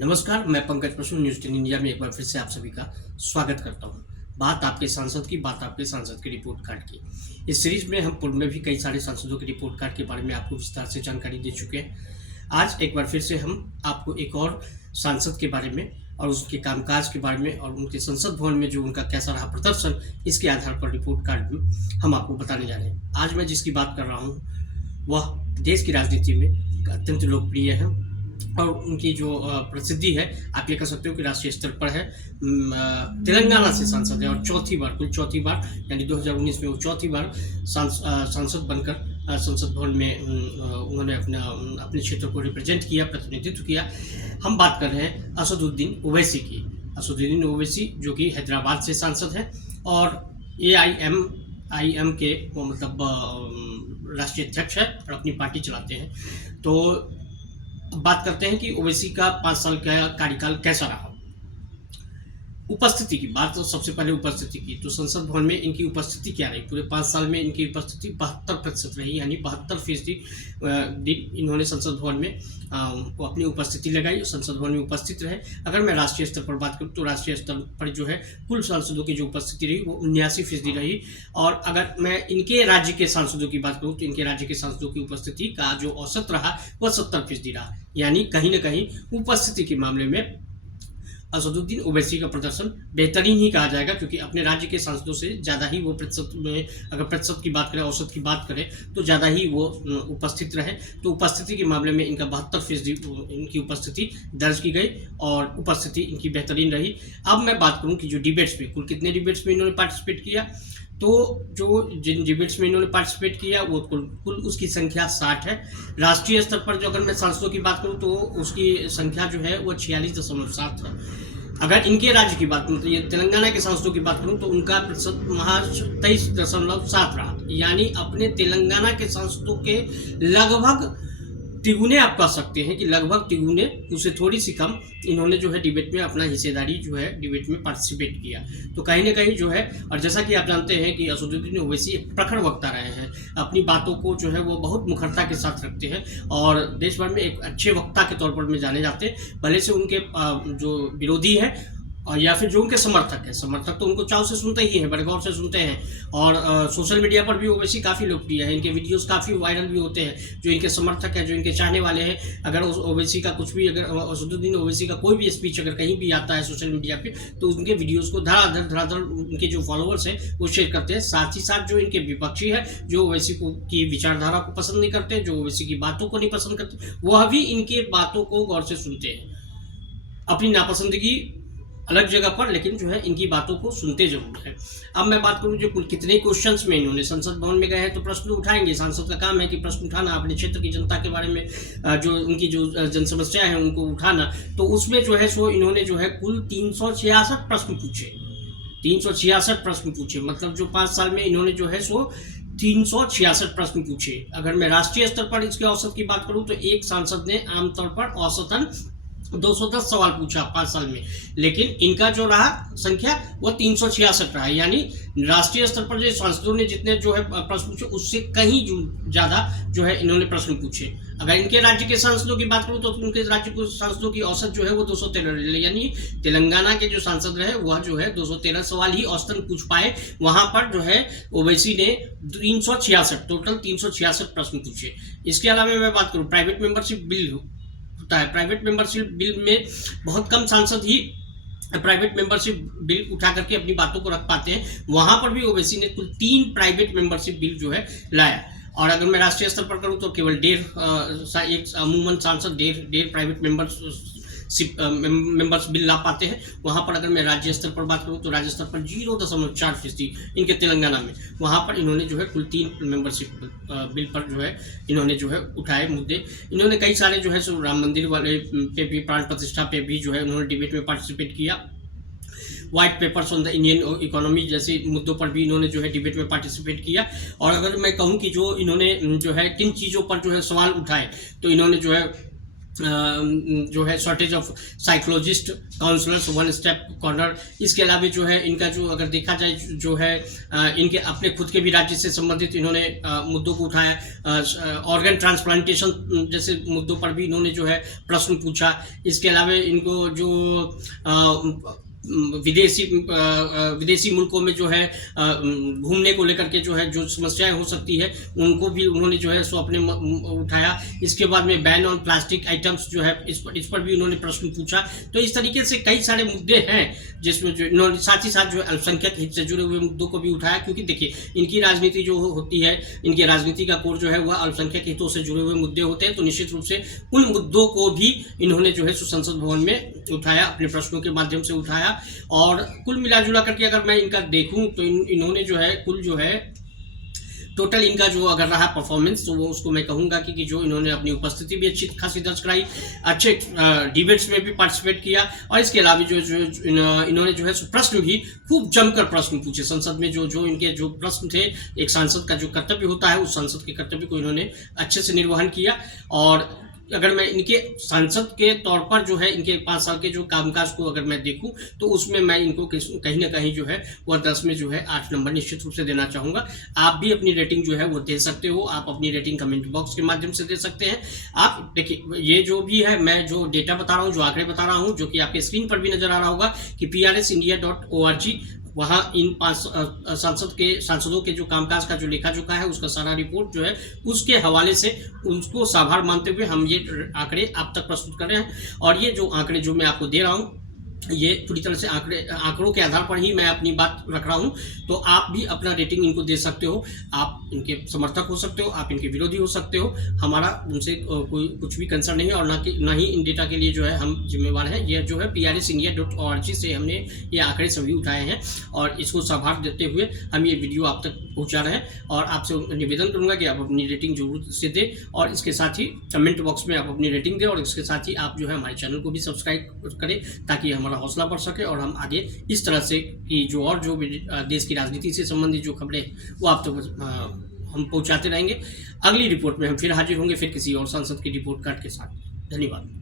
नमस्कार, मैं Pankaj Basu news 10 India में एक बार फिर से आप सभी का स्वागत करता हूं। बात आपके सांसद की, बात आपके सांसद के रिपोर्ट कार्ड की। इस सीरीज में हम पूर्व में भी कई सारे सांसदों के रिपोर्ट कार्ड के बारे में आपको विस्तार से जानकारी दे चुके हैं। आज एक बार फिर से हम आपको एक और सांसद के बारे में और उसके कामकाज के बारे में और उनके संसद भवन में जो उनका कैसा रहा प्रदर्शन, इसके आधार पर रिपोर्ट कार्ड में हम आपको बताने जा रहे हैं। आज मैं जिसकी बात कर रहा हूँ वह देश की राजनीति में अत्यंत लोकप्रिय है और उनकी जो प्रसिद्धि है, आप ये कह सकते हो कि राष्ट्रीय स्तर पर है। तेलंगाना से सांसद है और कुल चौथी बार यानी 2019 में वो चौथी बार सांसद बनकर संसद भवन में उन्होंने अपने क्षेत्र को रिप्रेजेंट किया, प्रतिनिधित्व किया। हम बात कर रहे हैं असदुद्दीन ओवैसी की। असदुद्दीन ओवैसी जो कि हैदराबाद से सांसद है और AIM के वो मतलब राष्ट्रीय अध्यक्ष है और अपनी पार्टी चलाते हैं। तो बात करते हैं कि ओवैसी का 5 साल का कार्यकाल कैसा रहा। उपस्थिति की बात, तो सबसे पहले उपस्थिति की, तो संसद भवन में इनकी उपस्थिति क्या रही। पूरे 5 साल में इनकी उपस्थिति 72% रही, यानी 72% दिन इन्होंने संसद भवन में वो अपनी उपस्थिति लगाई, संसद भवन में उपस्थित रहे। अगर मैं राष्ट्रीय स्तर पर बात करूँ तो राष्ट्रीय स्तर पर जो है कुल सांसदों की जो उपस्थिति रही वो 79% रही। और अगर मैं इनके राज्य के सांसदों की बात करूँ तो इनके राज्य के सांसदों की उपस्थिति का जो औसत रहा वह 70% रहा, यानी कहीं ना कहीं उपस्थिति के मामले में असदुद्दीन ओवैसी का प्रदर्शन बेहतरीन ही कहा जाएगा, क्योंकि अपने राज्य के सांसदों से ज़्यादा ही वो प्रतिशत में, अगर प्रतिशत की बात करें, औसत की बात करें तो ज़्यादा ही वो उपस्थित रहे। तो उपस्थिति के मामले में इनका 72% इनकी उपस्थिति दर्ज की गई और उपस्थिति इनकी बेहतरीन रही। अब मैं बात करूँ कि जो डिबेट्स में, कुल कितने डिबेट्स में इन्होंने पार्टिसिपेट किया, तो जिन डिबेट्स में इन्होंने पार्टिसिपेट किया वो कुल उसकी संख्या 60 है। राष्ट्रीय स्तर पर जो अगर मैं सांसदों की बात करूं तो उसकी संख्या जो है वो 46.7 है। अगर इनके राज्य की बात करूँ तो ये तेलंगाना के सांसदों की बात करूं तो उनका प्रतिशत महज 23.7 रहा, यानी अपने तेलंगाना के सांसदों के लगभग तिगुने आप कह सकते हैं कि लगभग तिगुने, उससे थोड़ी सी कम इन्होंने जो है डिबेट में अपना हिस्सेदारी जो है डिबेट में पार्टिसिपेट किया। तो कहीं ना कहीं जो है, और जैसा कि आप जानते हैं कि असदुद्दीन ओवैसी एक प्रखर वक्ता रहे हैं, अपनी बातों को जो है वो बहुत मुखरता के साथ रखते हैं और देश भर में एक अच्छे वक्ता के तौर पर में जाने जाते हैं। भले से उनके जो विरोधी है और या फिर जो उनके समर्थक है, समर्थक तो उनको चाव से सुनते ही हैं, बड़े गौर से सुनते हैं। और सोशल मीडिया पर भी ओवैसी काफ़ी लोकप्रिय है, इनके वीडियोस काफ़ी वायरल भी होते हैं। जो इनके समर्थक है, जो इनके चाहने वाले हैं, अगर ओवैसी का कुछ भी, अगर असदुद्दीन ओवैसी का कोई भी स्पीच अगर कहीं भी आता है सोशल मीडिया पे, तो उनके वीडियोज़ को धड़ाधड़ उनके जो फॉलोअर्स हैं वो शेयर करते हैं। साथ ही साथ जो इनके विपक्षी है, जो ओवैसी की विचारधारा को पसंद नहीं करते, जो ओवैसी की बातों को नहीं पसंद करते, वह भी इनके बातों को गौर से सुनते हैं। अपनी नापसंदगी अलग जगह पर, लेकिन जो है इनकी बातों को सुनते जरूर है। अब मैं बात करूं जो कुल कितने क्वेश्चंस में इन्होंने, संसद भवन में गए हैं तो प्रश्न उठाएंगे। सांसद का काम है कि प्रश्न उठाना, अपने क्षेत्र की जनता के बारे में जो उनकी जो जन समस्या है उनको उठाना। तो उसमें जो है सो इन्होंने जो है कुल 366 प्रश्न पूछे, 366 प्रश्न पूछे, मतलब जो 5 साल में इन्होंने जो है सो 366 प्रश्न पूछे। अगर मैं राष्ट्रीय स्तर पर इसके औसत की बात करूं तो एक सांसद ने आमतौर पर औसतन 210 सवाल पूछा 5 साल में, लेकिन इनका जो रहा संख्या वो 366 रहा, यानी राष्ट्रीय स्तर पर जो सांसदों ने जितने जो है प्रश्न पूछे उससे कहीं ज़्यादा जो है इन्होंने प्रश्न पूछे। अगर इनके राज्य के सांसदों की बात करूँ तो उनके राज्य के सांसदों की औसत जो है वो 213, यानी तेलंगाना के जो सांसद रहे वह जो है 213 सवाल ही औसतन पूछ पाए। वहाँ पर जो है ओवैसी ने 366, टोटल 366 प्रश्न पूछे। इसके अलावा मैं बात करूँ प्राइवेट मेंबरशिप बिल होता है, प्राइवेट मेंबरशिप बिल में बहुत कम सांसद ही प्राइवेट मेंबरशिप बिल उठा करके अपनी बातों को रख पाते हैं। वहां पर भी ओवैसी ने कुल 3 प्राइवेट मेंबरशिप बिल जो है लाया। और अगर मैं राष्ट्रीय स्तर पर करूं तो केवल 1.5 एक अमूमन सांसद 1.5 प्राइवेट मेंबर्स बिल ला पाते हैं। वहां पर अगर मैं राज्य स्तर पर बात करूं तो राज्य स्तर पर 0.4% इनके तेलंगाना में, वहां पर इन्होंने जो है कुल 3 मेंबरशिप बिल पर जो है इन्होंने जो है उठाए मुद्दे। इन्होंने कई सारे जो है सो राम मंदिर वाले पे भी, प्राण प्रतिष्ठा पे भी जो है उन्होंने डिबेट में पार्टिसिपेट किया। White papers on the Indian economy जैसे मुद्दों पर भी इन्होंने जो है डिबेट में पार्टिसिपेट किया। और अगर मैं कहूँ कि जो इन्होंने जो है किन चीज़ों पर जो है सवाल उठाए, तो इन्होंने जो है जो है shortage of psychologist, counsellors, one step corner. इसके अलावा जो है इनका जो अगर देखा जाए जो है इनके अपने खुद के भी राज्य से संबंधित इन्होंने मुद्दों को उठाया। ऑर्गन ट्रांसप्लांटेशन जैसे मुद्दों पर भी इन्होंने जो है प्रश्न पूछा। इसके अलावा इनको जो विदेशी मुल्कों में जो है घूमने को लेकर के जो है जो समस्याएं हो सकती है उनको भी उन्होंने जो है सो अपने उठाया। इसके बाद में बैन ऑन प्लास्टिक आइटम्स जो है इस पर भी उन्होंने प्रश्न पूछा। तो इस तरीके से कई सारे मुद्दे हैं जिसमें जो इन्होंने साथ ही साथ जो अल्पसंख्यक हित से जुड़े हुए मुद्दों को भी उठाया, क्योंकि देखिए इनकी राजनीति जो होती है, इनकी राजनीति का कोर जो है वह अल्पसंख्यक हितों से जुड़े हुए मुद्दे होते हैं। तो निश्चित रूप से उन मुद्दों को भी इन्होंने जो है संसद भवन में उठाया, अपने प्रश्नों के माध्यम से उठाया। और कुल मिलाजुला करके अगर मैं इनका देखूं तो इन्होंने जो है कुल जो है टोटल इनका जो अगर रहा परफॉर्मेंस तो वो उसको मैं कहूंगा कि जो इन्होंने अपनी उपस्थिति भी अच्छी खासी दर्ज कराई, अच्छे डिबेट्स में भी पार्टिसिपेट किया, और इसके अलावा जो इन्होंने जो है प्रश्न भी खूब जमकर प्रश्न पूछे। संसद में जो इनके जो प्रश्न थे, एक सांसद का जो कर्तव्य होता है उस सांसद के कर्तव्य को इन्होंने अच्छे से निर्वहन किया। और अगर मैं इनके सांसद के तौर पर जो है इनके 5 साल के जो कामकाज को अगर मैं देखूं तो उसमें मैं इनको कहीं ना कहीं जो है वह 10 में जो है 8 नंबर निश्चित रूप से देना चाहूँगा। आप भी अपनी रेटिंग जो है वो दे सकते हो, आप अपनी रेटिंग कमेंट बॉक्स के माध्यम से दे सकते हैं। आप देखिए ये जो भी है मैं जो डेटा बता रहा हूँ, जो आंकड़े बता रहा हूँ, जो कि आपके स्क्रीन पर भी नजर आ रहा होगा कि prsindia.org, वहाँ इन 5 सांसदों के जो कामकाज का जो लेखा जोखा है उसका सारा रिपोर्ट जो है उसके हवाले से उनको आभार मानते हुए हम ये आंकड़े आप तक प्रस्तुत कर रहे हैं। और ये जो आंकड़े जो मैं आपको दे रहा हूँ ये पूरी तरह से आंकड़ों के आधार पर ही मैं अपनी बात रख रहा हूं। तो आप भी अपना रेटिंग इनको दे सकते हो, आप इनके समर्थक हो सकते हो, आप इनके विरोधी हो सकते हो। हमारा उनसे कोई कुछ भी कंसर्न नहीं है और ना ही इन डेटा के लिए जो है हम जिम्मेवार हैं। ये जो है prsindia.org से हमने ये आंकड़े सभी उठाए हैं और इसको आभार देते हुए हम ये वीडियो आप तक पहुँचा रहे हैं। और आपसे निवेदन करूँगा कि आप अपनी रेटिंग जरूर से दें और इसके साथ ही कमेंट बॉक्स में आप अपनी रेटिंग दें, और इसके साथ ही आप जो है हमारे चैनल को भी सब्सक्राइब करें ताकि हमारा हौसला बढ़ सके और हम आगे इस तरह से कि जो भी देश की राजनीति से संबंधित जो खबरें वो आप तक हम पहुंचाते रहेंगे। अगली रिपोर्ट में हम फिर हाजिर होंगे, फिर किसी और सांसद की रिपोर्ट कार्ड के साथ। धन्यवाद।